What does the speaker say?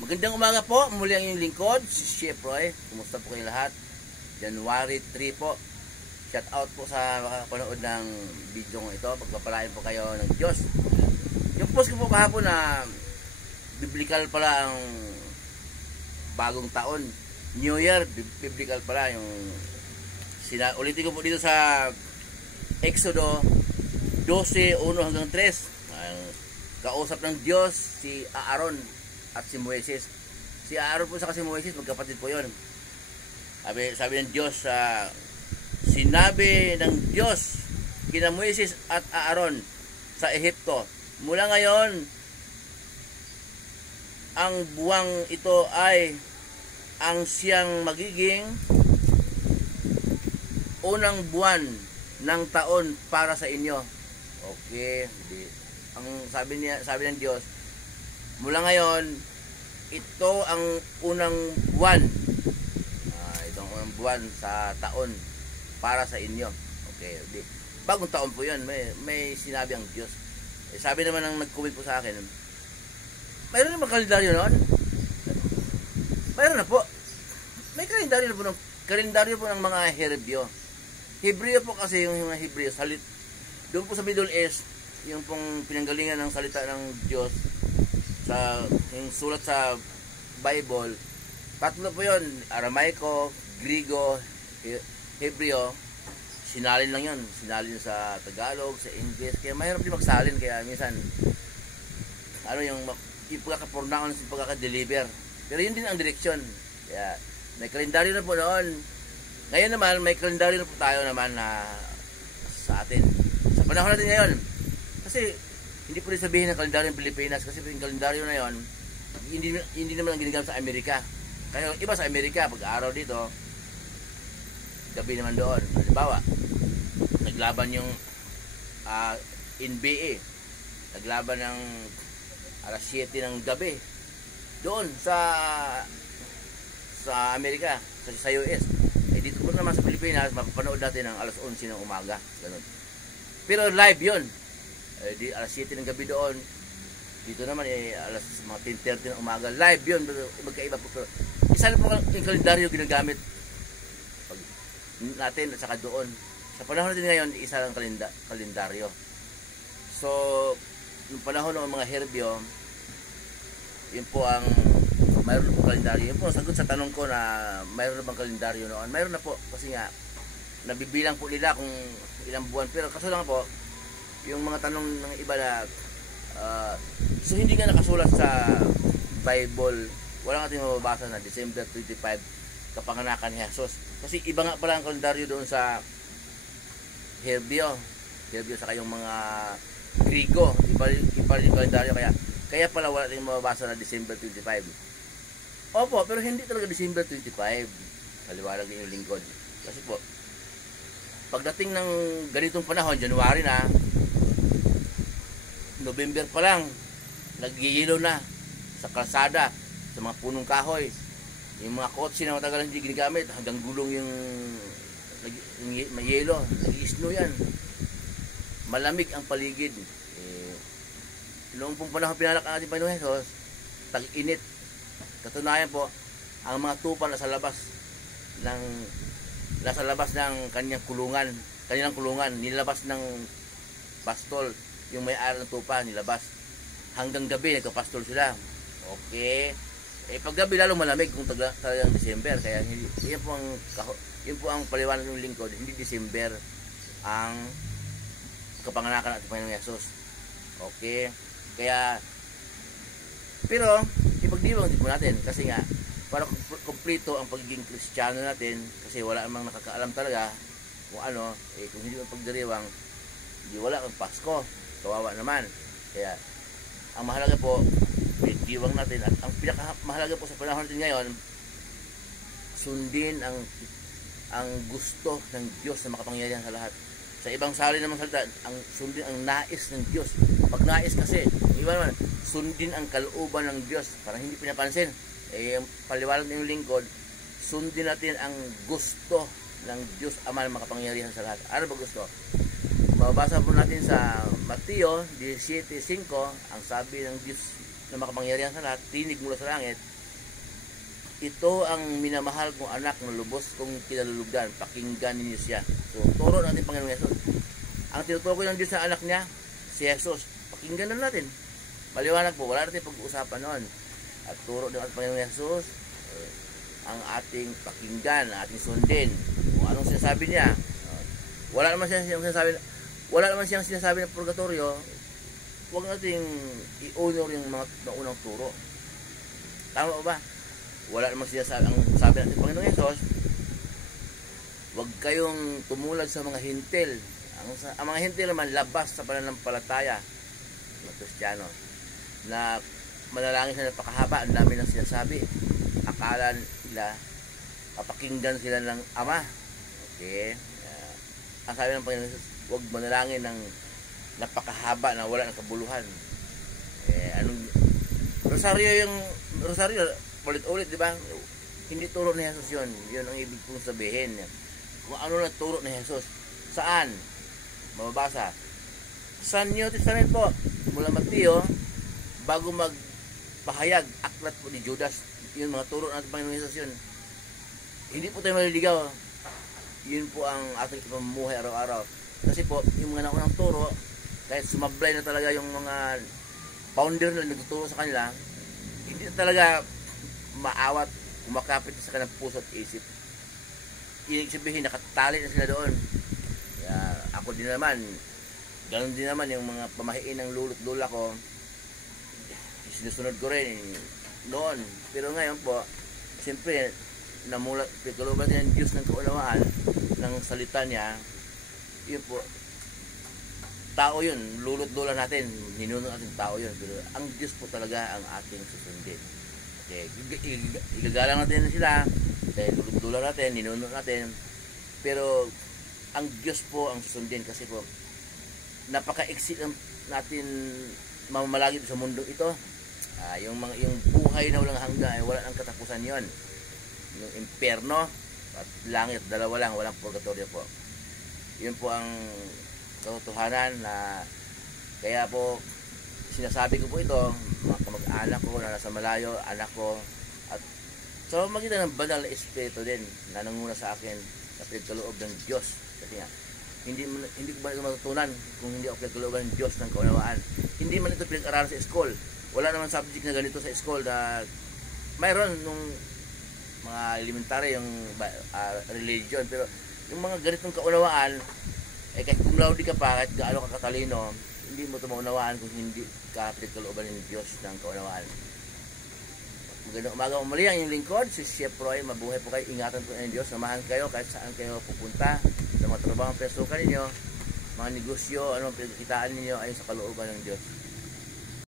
Magandang umaga po, muli ang inyong lingkod, si Chef Roy. Kumusta po kayo lahat? January 3 po. Shout out po sa makapanood ng video ito. Pagpapalain po kayo ng Diyos. Yung post ko po kahapon na biblical pala ang bagong taon. New Year, biblical pala yung ulitin ko po dito sa Exodo 12:1 hanggang 3. Kausap ng Diyos si Aaron at si Moises. Si Aaron po sa si Moises, magkapatid po yun. Sabi ng Diyos, sinabi ng Diyos kina Moises at Aaron sa Ehipto, mula ngayon ang buwang ito ay ang siyang magiging unang buwan ng taon para sa inyo. Okay. Ang sabi ng Diyos, mula ngayon ito ang unang buwan. Itong unang buwan sa taon para sa inyo. Okay. Bagong taon po 'yon. May sinabi ang Diyos. Sabi naman ng nag-comment po sa akin, mayroon na kalendaryo noon? Mayroon na po. May kalendaryo po ng mga Hebreo. Hebreo po kasi yung mga Hebreo, doon po sa Middle East, yung pong pinanggalingan ng salita ng Diyos, yung sulat sa Bible, tatlo po yun: Aramaico, Griego, Hebreo. Sinalin lang yun. Sinalin sa Tagalog, sa English. Kaya mahirap din magsalin. Kaya minsan, yung pagkaka-pronounce, yung pagkaka-deliver. Pero yun din ang direksyon. Kaya may kalendaryo na po noon. Ngayon naman, may kalendaryo na po tayo naman na sa atin. Sa panahon natin ngayon. Kasi, hindi po rin sabihin ng kalendaryo ng Pilipinas. Kasi yung kalendaryo na yon, hindi naman ang ginagamit sa Amerika. Kaya iba sa Amerika, pag-araw dito, gabi naman doon. Halimbawa, naglaban yung NBA. Naglaban ng alas 7 ng gabi. Doon sa Amerika, sa US. Dito po naman sa Pilipinas, mapapanood natin ng alas 11 ng umaga. Ganun. Pero live yun. Di alas 7 ng gabi doon. Dito naman alas mga 10:30 ng umaga. Live yun. Magkaiba po. Pero isa na po yung kalendaryo ginagamit natin at saka doon. Sa panahon natin ngayon, isa lang kalendaryo. So, yung panahon ng mga Hebreo, yun po ang mayroon po kalendaryo. Yun po sagot sa tanong ko na mayroon na bang kalendaryo noon. Mayroon na po kasi nga nabibilang po nila kung ilang buwan. Pero kaso lang po, yung mga tanong ng iba na so hindi nga nakasulat sa Bible, wala natin mababasa na December 25 kapanganakan ni Jesus. Kasi iba nga pala ang kalendaryo doon sa Hebreo sa kayong mga Griego. Iba yung kalendaryo, kaya pala wala tayong mababasa na December 25. Opo, pero hindi talaga December 25. Kaliwanag din yung lingkod. Kasi po, pagdating ng ganitong panahon, January na, November pa lang, nag-yellow na sa kalsada, sa mga punong kahoy. Yung mga kotse na matagal hindi ginagamit, hanggang gulong yung may yellow, nag-i-snow yan. Malamig ang paligid. Noong pong panahon pinalak ang ating Panginoon Jesus, tag-init. Katunayan po, ang mga tupa nasa labas ng kanilang kulungan, nilabas ng pastol, yung may-ari ng tupa nilabas. Hanggang gabi nagka-pastol sila. Okay. Pag gabi lalong malamig kung talagang December. Kaya yun po ang paliwanag ng lingkod, hindi December ang kapanganakan at Panginoong Yesus. Okay. Kaya pero ipagdiwang din po natin kasi nga para kumpleto ang pagiging Kristiyano natin, kasi wala namang nakakaalam talaga kung ano, kung hindi mo pagdiriwang, hindi wala kang Pasko, kawawa naman. Kaya ang mahalaga po, ipagdiwang natin, at ang pinakamahalaga po sa panahon natin ngayon, sundin ang gusto ng Diyos na makapangyarihan sa lahat. Sa ibang salin namang salita, sundin ang nais ng Diyos. Pag nais kasi, iba naman, sundin ang kalooban ng Diyos. Parang hindi pinapansin. Paliwanag ng lingkod, sundin natin ang gusto ng Diyos Ama na makapangyarihan sa lahat. Ano ba gusto? Mababasa po natin sa Mateo 17:5, ang sabi ng Diyos na makapangyarihan sa lahat, tinig mula sa langit, ito ang minamahal kong anak na lubos kong kinalulugan, pakinggan ninyo siya. So, turo natin Panginoong Yesus. Ang tinutukoy ng Diyos sa anak niya, si Jesus, pakinggan na natin. Maliwanag po, wala natin pag-uusapan noon. At turo ng ating Panginoong Yesus, ang ating pakinggan, ang ating sundin, kung anong sinasabi niya. Wala naman siyang sinasabi ng purgatorio. Huwag nating i-honor yung mga unang turo. Tama ba? Wala naman sinasabi. Ang sabi natin Panginoong Yesus, huwag kayong tumulad sa mga hintil. Ang mga hintil naman labas sa pananampalataya ng Kristiyano, na manalangin sa napakahaba, ang dami nang sinasabi. Akala nila papakinggan sila ng Ama. Okay? Ang sabi ng Panginoon Jesus, huwag manalangin ng napakahaba na wala ng kabuluhan. Rosaryo, ulit-ulit, di ba? Hindi turo ni Jesus yun. Yun ang ibig kong sabihin. Kung ano na turo ni Jesus. Saan? Mababasa. Sa New Testament po, mula Mateo, bago magpahayag, aklat po ni Judas, yun mga turo natin Panginoon Jesus yun. Hindi po tayo maliligaw. Yun po ang ating ipamumuhay araw-araw. Kasi po, yung mga naunang turo, kahit sumablay na talaga yung mga founder na nagtuturo sa kanila, hindi na talaga maawat, kumakapit sa kanilang puso at isip. Ibig sabihin, nakatali na sila doon. Kaya ako din naman, ganun din naman yung mga pamahiin ng lulot lula ko, sinusunod ko rin noon. Pero ngayon po, siyempre, namulat, pagkaluban din ng Diyos ng kaunawaan ng salita niya, yun po, tao yun, lulot-lula natin, ninuno natin tao yun, pero ang Diyos po talaga ang ating susundin. Okay, igagalang natin sila, dahil lulot-lula natin, ninuno natin, pero ang Diyos po ang susundin, kasi po, napaka-exit natin mamamalagi sa mundong ito. Yung buhay na walang hanggan ay wala nang katapusan yon. Yung impyerno at langit, dalawa lang, walang purgatorio po. Yun po ang katotohanan, na kaya po sinasabi ko po ito, mga kamag-anak ko na nasa malayo, anak ko, at sa magitan ng banal na espiritu din na nanguna sa akin sa pinagkaloob ng Diyos. Kasi nga, hindi ko ba ito matutunan kung hindi ako pinagkalooban ng Diyos ng kaunawaan. Hindi man ito pinag-aralan sa school. Wala naman subject na ganito sa school, na mayroon nung mga elementary yung religion, pero yung mga ganitong kaunawaan, kahit kung laude ka pa, kahit gaano ka katalino, hindi mo ito maunawaan kung hindi ka pinagkalooban ng Diyos ng kaunawaan. Magandang umaga, umuli ang inyong lingkod, si Chef Roy. Mabuhay po kayo, ingatan po ng Diyos, samahan kayo kahit saan kayo pupunta, sa mga trabaho ang pesukan ninyo, mga negosyo, anong pinagkitaan ninyo ay sa kalooban ng Diyos.